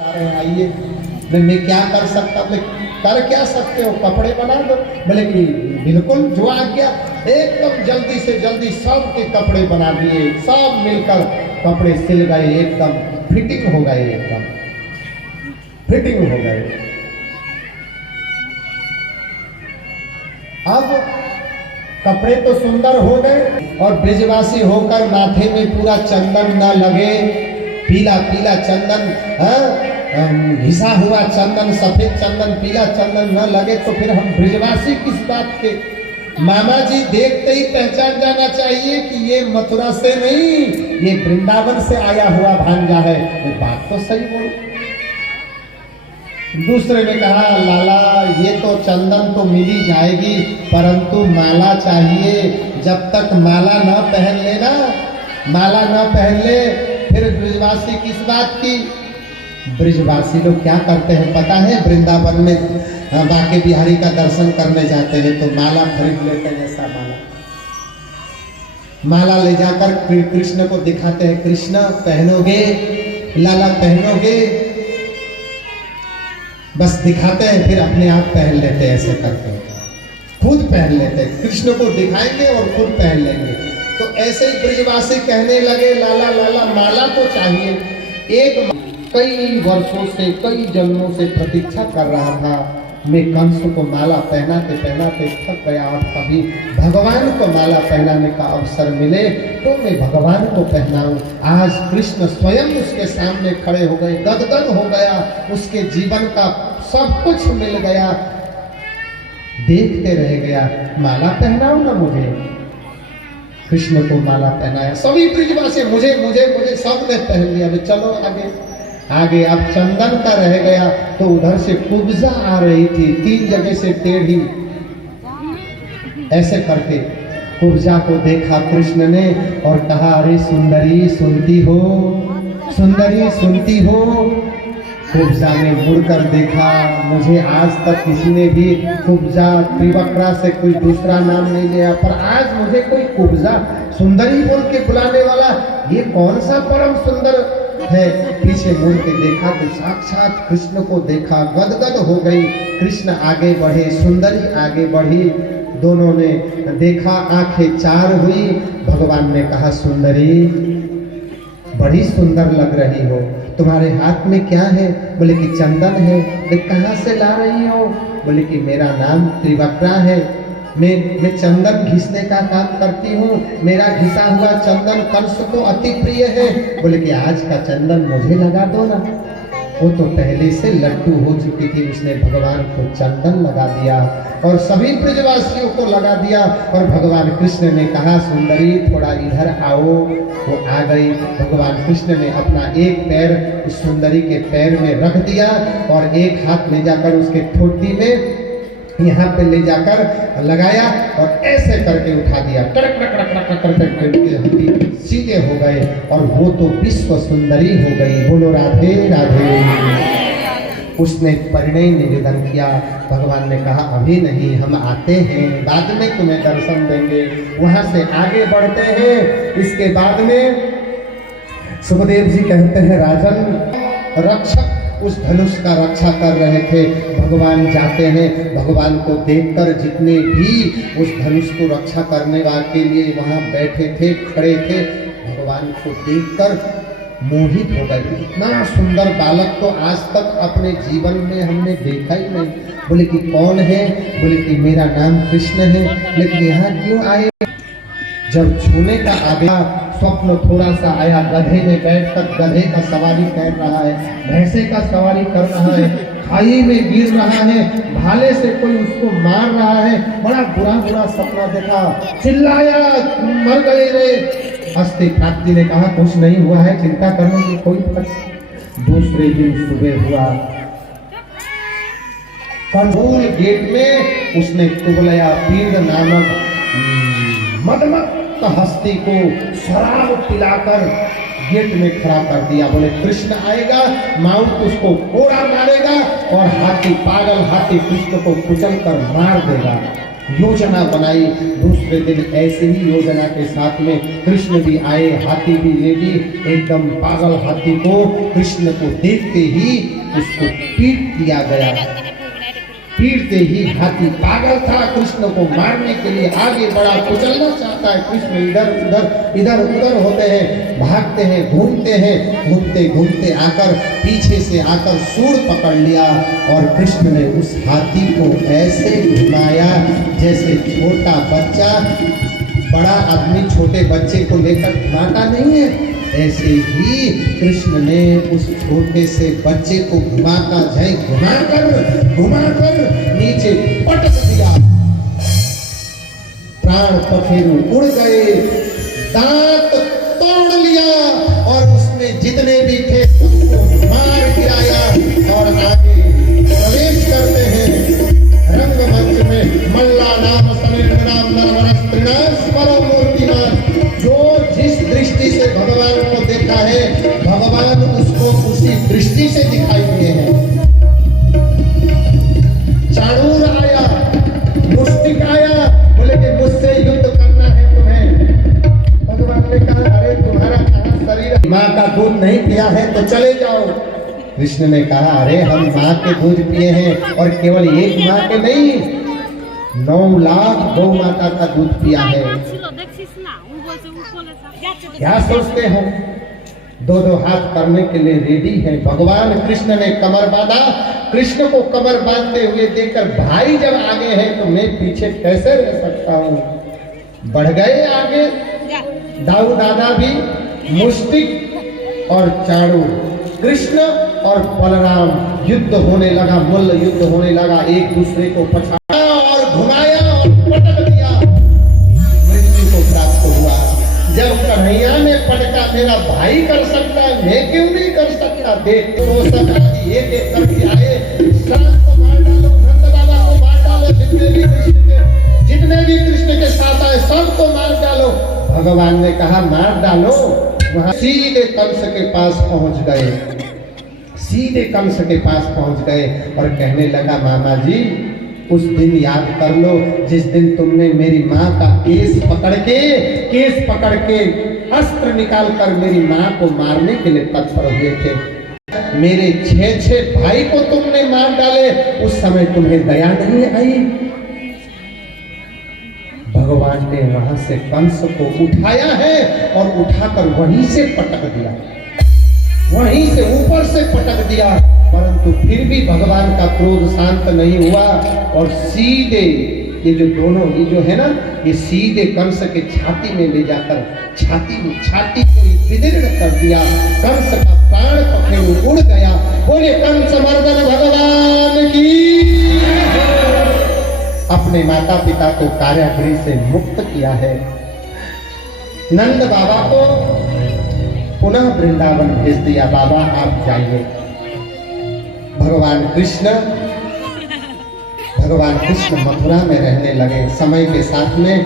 आइए, मैं क्या कर सकता, बोले कर क्या सकते हो, कपड़े बना दो। बोले कि बिल्कुल, जो आज्ञा। एकदम जल्दी से जल्दी सबके कपड़े बना दिए, सब मिलकर कपड़े सिल गए, एकदम फिटिंग हो गए, एकदम फिटिंग हो गए। अब कपड़े तो सुंदर हो गए और ब्रिजवासी होकर माथे में पूरा चंदन न लगे, पीला पीला चंदन, घिसा हुआ चंदन, सफेद चंदन, पीला चंदन न लगे तो फिर हम ब्रिजवासी किस बात के। मामा जी देखते ही पहचान जाना चाहिए कि ये मथुरा से नहीं, ये वृंदावन से आया हुआ भांजा है। वो बात तो सही बोल। दूसरे ने कहा, लाला ये तो चंदन तो मिल ही जाएगी, परंतु माला चाहिए। जब तक माला न पहन लेना, माला न पहन ले, फिर ब्रिजवासी किस बात की। ब्रिजवासी लोग क्या करते हैं पता है, वृंदावन में बांके बिहारी का दर्शन करने जाते हैं तो माला खरीद लेते हैं। ऐसा माला ले जाकर कृष्ण को दिखाते हैं, कृष्ण पहनोगे, लाला पहनोगे, बस दिखाते हैं, फिर अपने आप पहन लेते हैं। ऐसे करके खुद पहन लेते हैं, कृष्ण को दिखाएंगे और खुद पहन लेंगे। तो ऐसे ही ब्रिजवासी कहने लगे, लाला लाला माला तो चाहिए। एक कई वर्षों से, कई जन्मों से प्रतीक्षा कर रहा था, मैं कंस को माला पहनाते पहनाते थक गया, और कभी भगवान को माला पहनाने का अवसर मिले तो मैं भगवान को पहनाऊं। आज कृष्ण स्वयं उसके सामने खड़े हो गए, गदगद हो गया, उसके जीवन का सब कुछ मिल गया, देखते रह गया, माला पहनाओ ना मुझे। कृष्ण को माला पहनाया, सभी ब्रिजवासी मुझे मुझे मुझे सब ने पहन लिया। चलो आगे आगे। अब चंदन का रह गया तो उधर से कुब्जा आ रही थी, 3 जगह से टेढ़ी, ऐसे करके कुब्जा को देखा कृष्ण ने और कहा, अरे सुंदरी सुनती हो, सुंदरी सुनती हो। कुब्जा ने मुड़कर देखा, मुझे आज तक किसी ने भी कुब्जा त्रिवक्रा से कोई दूसरा नाम नहीं लिया, पर आज मुझे कोई कुब्जा सुंदरी बोल के बुलाने वाला, ये कौन सा परम सुंदर है। पीछे मुड़ के देखा तो साक्षात कृष्ण को देखा, गदगद हो गई। कृष्ण आगे बढ़े, सुंदरी आगे बढ़ी, दोनों ने देखा, आंखें चार हुई। भगवान ने कहा, सुंदरी बड़ी सुंदर लग रही हो, तुम्हारे हाथ में क्या है। बोले कि चंदन है। बोले कहाँ से ला रही हो। बोले कि मेरा नाम त्रिवक्रा है, मैं चंदन घिसने का काम करती हूँ, मेरा घिसा हुआ चंदन कंस को अति प्रिय है। बोले कि आज का चंदन मुझे लगा दो ना। वो तो पहले से लट्टू हो चुकी थी, उसने भगवान को चंदन लगा दिया और सभी ब्रजवासियों को लगा दिया। और भगवान कृष्ण ने कहा, सुंदरी थोड़ा इधर आओ। वो आ गई। भगवान कृष्ण ने अपना एक पैर उस सुंदरी के पैर में रख दिया और एक हाथ ले जाकर उसके ठोटी में यहाँ पे ले जाकर लगाया और ऐसे करके उठा दिया, कड़क कड़क कड़क करके सीधे हो गए और वो तो विश्व सुंदरी हो गई। बोलो राधे राधे। उसने परिणय निवेदन किया। भगवान ने कहा, अभी नहीं, हम आते हैं, बाद में तुम्हें दर्शन देंगे। वहां से आगे बढ़ते हैं। इसके बाद में सुखदेव जी कहते हैं, राजन रक्षक उस धनुष का रक्षा कर रहे थे। भगवान जाते हैं, भगवान को देखकर जितने भी उस धनुष को रक्षा करने के लिए वहां बैठे थे, खड़े थे, भगवान को देखकर मोहित हो गए। इतना सुंदर बालक तो आज तक अपने जीवन में हमने देखा ही नहीं। बोले कि कौन है। बोले कि मेरा नाम कृष्ण है। लेकिन यहाँ क्यों आए। जब छूने का आया, स्वप्न थोड़ा सा आया, गधे में बैठकर गधे का सवारी कर रहा है, भैंसे का सवारी कर रहा है, खाई में गिर रहा है, भाले से कोई उसको मार रहा है। बड़ा बुरा बुरा सपना देखा, चिल्लाया, मर गए रे। हस्ती प्राप्ति ने कहा, कुछ नहीं हुआ है, चिंता करने की कोई फर्क। दूसरे दिन सुबह हुआ, कंधूल गेट में उसने कुबलया पीड़ नामक मदमस्त हस्ती को शराब पिलाकर गेट में खड़ा कर दिया। बोले कृष्ण आएगा, माउंट उसको कोड़ा मारेगा और हाथी, पागल हाथी कृष्ण को कुचल कर मार देगा। योजना बनाई। दूसरे दिन ऐसे ही योजना के साथ में कृष्ण भी आए, हाथी भी रेडी। एकदम पागल हाथी को कृष्ण को देखते ही उसको पीट दिया गया। पीटते ही हाथी पागल था, कृष्ण को मारने के लिए आगे बढ़ा, कुचलना चाहता है। कृष्ण इधर उधर होते हैं, भागते हैं, घूमते घूमते आकर पीछे से आकर सूंड पकड़ लिया और कृष्ण ने उस हाथी को ऐसे घुमाया जैसे छोटा बच्चा बड़ा आदमी छोटे बच्चे को लेकर घुमाता नहीं है, ऐसे ही कृष्ण ने उस छोटे से बच्चे को घुमाकर नीचे पटक दिया। प्राण पखेरु उड़ गए, दांत तोड़ लिया और उसमें जितने भी थे सबको मार गिराया। और आगे प्रवेश करते हैं रंगमंच में। मल्ला नाम समेत नाम नरवरस त्रिनाश परम मूर्तिमान। जो जिस दृष्टि से भगवान को देखा है, भगवान उसको उसी दृष्टि से दिखाई दिए हैं। चाणूर आया, मुष्टिक आया, बोले कि मुझसे युद्ध करना है तुम्हें। भगवान ने कहा अरे तुम्हारा कहाँ शरीर, माँ का दूध नहीं पिया है तो चले जाओ। कृष्ण ने कहा अरे हम माँ के दूध पिए हैं, और केवल एक माँ के नहीं, 9 लाख गौ माता का दूध पिया है। क्या सोचते हो? 2-2 हाथ करने के लिए रेडी है। भगवान कृष्ण ने कमर बांधा। कृष्ण को कमर बांधते हुए देखकर भाई जब आगे है तो मैं पीछे कैसे रह सकता हूँ। बढ़ गए आगे। दाऊ दादा भी, मुष्टिक और चाणू, कृष्ण और बलराम, युद्ध होने लगा, मल्ल युद्ध होने लगा। एक दूसरे को पछाड़ा और घुमाया और पटक दिया। मृत्यु को प्राप्त हुआ। जब कन्हैया ने पटका मेरा भाई कर सकता है, मैं क्यों नहीं कर सकता। देख तो सब एक एक करके आए, सास को मार डालो, नंद बाबा को मार डालो, जितने भी कृष्ण के साथ आए सबको मार डालो। भगवान ने कहा मार डालो। वहां सीधे कंस के पास पहुंच गए, सीधे कंस के पास पहुंच गए और कहने लगा मामा जी उस दिन याद कर लो जिस दिन तुमने मेरी माँ का केस पकड़ के अस्त्र निकाल कर मेरी माँ को मारने के लिए तत्पर हुए थे। मेरे 6 भाई को तुमने मार डाले, उस समय तुम्हें दया नहीं आई। भगवान ने वहां से कंस को उठाया है और उठाकर वहीं से पटक दिया, वहीं से ऊपर से पटक दिया। परंतु फिर भी भगवान का क्रोध शांत नहीं हुआ और सीधे ये जो है ना, ये सीधे कंस के छाती में ले जाकर छाती को विदीर्ण कर दिया। कंस का प्राण पखेरु उड़ गया। बोले कंस मर्दन भगवान की। अपने माता पिता को कारागृह से मुक्त किया है। नंद बाबा को पुनः वृंदावन भेज दिया, बाबा आप जाइए। भगवान कृष्ण मथुरा में रहने लगे। समय के साथ में